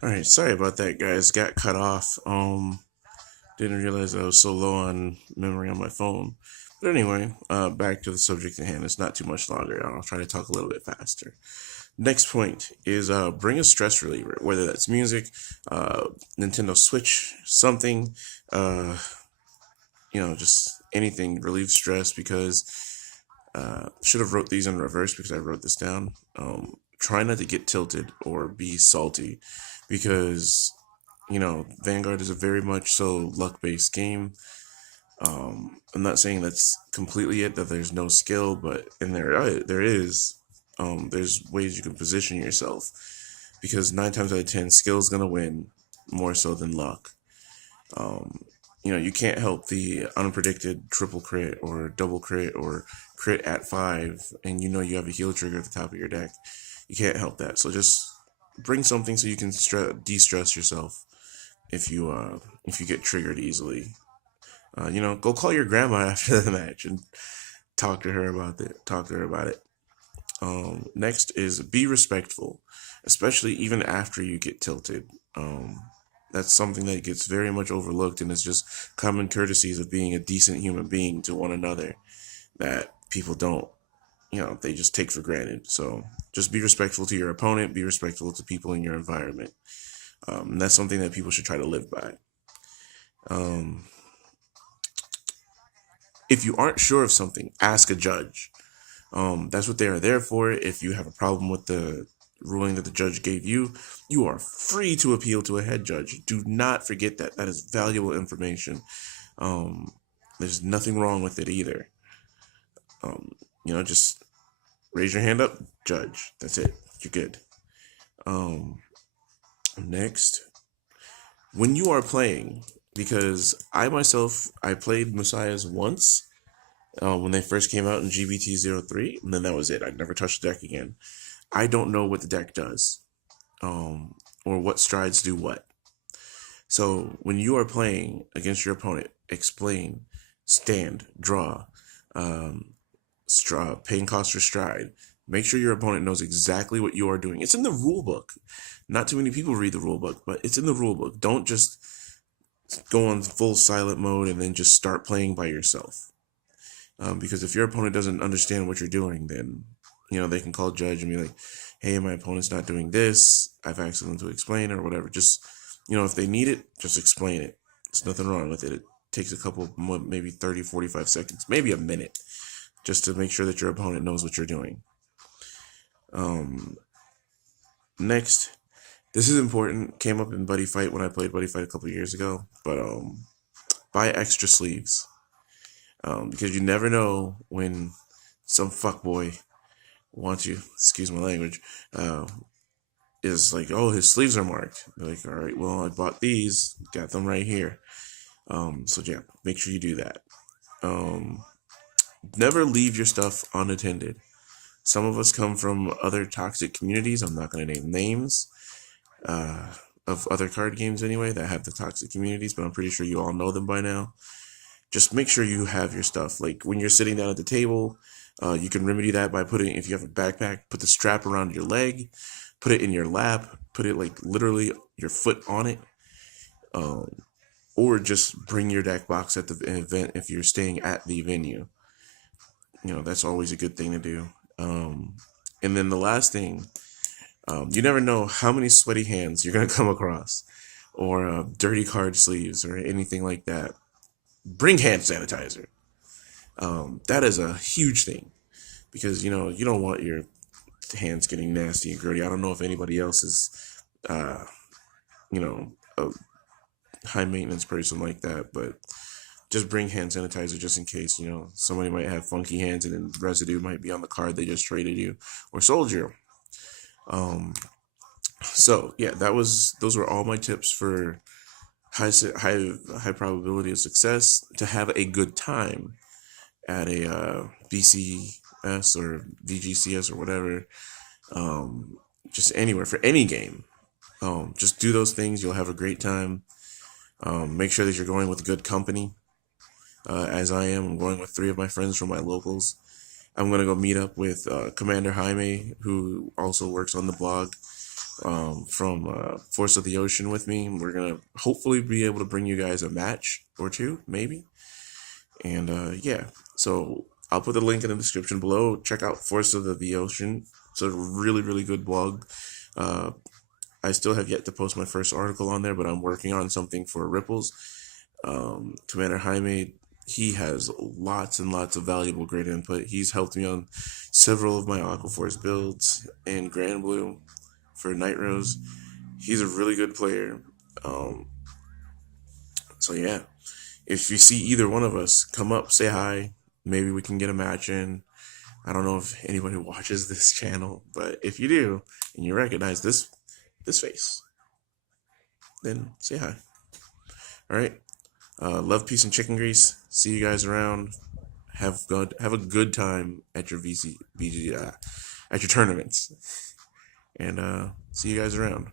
All right, sorry about that, guys. Got cut off. Didn't realize I was so low on memory on my phone. But anyway, back to the subject at hand. It's not too much longer. I'll try to talk a little bit faster. Next point is bring a stress reliever, whether that's music, uh, Nintendo Switch, something, uh, just anything relieve stress. Because should have wrote these in reverse because I wrote this down. Try not to get tilted or be salty, because Vanguard is a very much so luck based game. I'm not saying that's completely it, that there's no skill, but in there is. There's ways you can position yourself, because 9 times out of 10, skill is gonna win more so than luck. Um, you can't help the unpredicted triple crit or double crit or crit at 5, and you have a heal trigger at the top of your deck. You can't help that. So just bring something so you can de-stress yourself if you get triggered easily. Go call your grandma after the match and talk to her about it. Talk to her about it. Next is be respectful, especially even after you get tilted. That's something that gets very much overlooked, and it's just common courtesies of being a decent human being to one another that people don't, they just take for granted. So just be respectful to your opponent, be respectful to people in your environment. And that's something that people should try to live by. Um, if you aren't sure of something, ask a judge. That's what they are there for. If you have a problem with the ruling that the judge gave you, you are free to appeal to a head judge. Do not forget that. That is valuable information. Um, there's nothing wrong with it either. Just raise your hand up, judge. That's it. You're good. Um, Next, when you are playing, because I played Messiahs once when they first came out in GBT03, and then that was it. I never touched the deck again. I don't know what the deck does, or what strides do what. So when you are playing against your opponent, explain, stand, draw, um, pain cost or stride. Make sure your opponent knows exactly what you are doing. It's in the rule book. Not too many people read the rule book, but it's in the rule book. Don't just go on full silent mode and then just start playing by yourself. Because if your opponent doesn't understand what you're doing, then they can call judge and be like, "Hey, my opponent's not doing this. I've asked them to explain," or whatever. Just if they need it, just explain it. There's nothing wrong with it. It takes a couple, maybe 30, 45 seconds, maybe a minute, just to make sure that your opponent knows what you're doing. Next, this is important. Came up in Buddy Fight when I played Buddy Fight a couple years ago, but buy extra sleeves, because you never know when some fuckboy wants you. Excuse my language. Is like, oh, his sleeves are marked. They're like, all right, well, I bought these, got them right here. So yeah, make sure you do that. Um, Never leave your stuff unattended. Some of us come from other toxic communities. I'm not going to name names uh, of other card games anyway that have the toxic communities, but I'm pretty sure you all know them by now. Just make sure you have your stuff. Like when you're sitting down at the table, you can remedy that by putting, if you have a backpack, put the strap around your leg, put it in your lap, put it like literally your foot on it, um, or just bring your deck box at the event if you're staying at the venue. That's always a good thing to do. And then the last thing, you never know how many sweaty hands you're going to come across, or dirty card sleeves, or anything like that. Bring hand sanitizer. That is a huge thing, because you don't want your hands getting nasty and gritty. I don't know if anybody else is, uh, a high maintenance person like that, but just bring hand sanitizer just in case. Somebody might have funky hands and then residue might be on the card they just traded you or sold you. Um, so yeah, those were all my tips for high probability of success to have a good time at a BCS or VGCS or whatever. Just anywhere for any game. Just do those things. You'll have a great time. Make sure that you're going with good company. As I am, I'm going with 3 of my friends from my locals. I'm going to go meet up with Commander Jaime, who also works on the blog, from Force of the Ocean with me. We're gonna hopefully be able to bring you guys a match or two, maybe. And yeah, so I'll put the link in the description below. Check out Force of the Ocean. It's a really, really good blog. I still have yet to post my first article on there, but I'm working on something for Ripples. Commander Jaime, he has lots and lots of valuable, great input. He's helped me on several of my Aquaforce builds and Grand Blue for Night Rose. He's a really good player. So yeah, if you see either one of us, come up, say hi. Maybe we can get a match in. I don't know if anybody watches this channel, but if you do and you recognize this face, then say hi. All right. Love, peace, and chicken grease. See you guys around. Have a good time at your at your tournaments, and see you guys around.